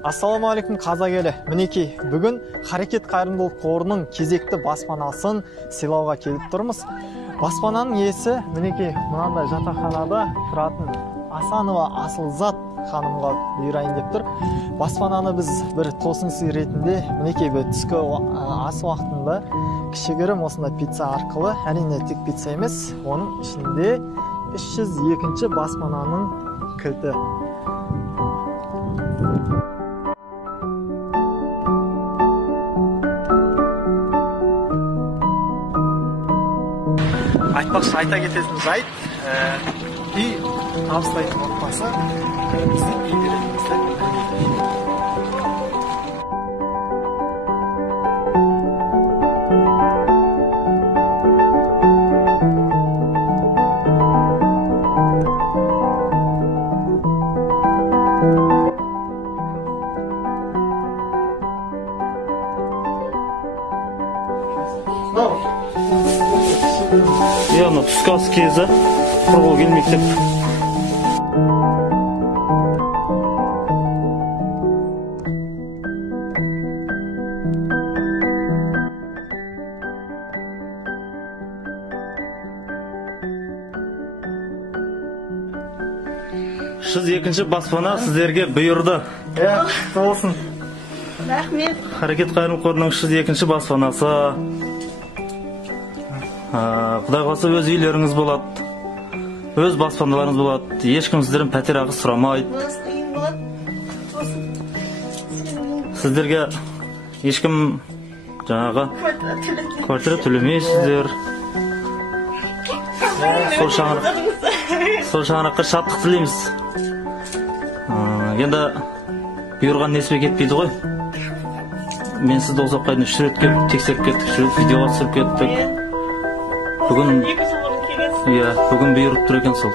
Ассалаумағалейкум қазақ елі. Мінекей, бүгін Харекет қайырымдылық қорының кезекті баспанасын сыйлауға келіп тұрмыз. Баспананың иесі мінекей мынандай жатақханада тұратын Асанова Асылзат ханымға бұйырайын деп тұр. Баспананы біз бір тосын сый ретінде мінекей түскі ас уақытында кішігірім осындай пицца арқылы, әрине тек пицца емес, оның ішінде 302-ші баспананың кілті. Айтпақшы, айта кететін жайт, үй табыстайтын отбасы біздің үй беретінімізді. Яғни түскі ас кезі құрғыл келмейді деп. Екінші баспана сіздерге бұйырды. Құтты болсын. Рахмет. Харекет қайырымдылық қорының 302-ші баспанасы. Құдай қаласа өз үйлеріңіз болады, өз баспаналарыңыз болады, ешкім сіздерден пәтер ақы сұрамайды. Сіздерге ешкім жаңағы квартира төлемейсіздер. Сол шаңыраққа шаттық тілейміз. Енді бұйырған несібе кетпейді ғой. Мен сізді осы уақытқа дейін 3 рет келіп тексеріп кеттік, 3 рет видеоға түсіріп кеттік. Бүгін бұйырып тұр екен сол.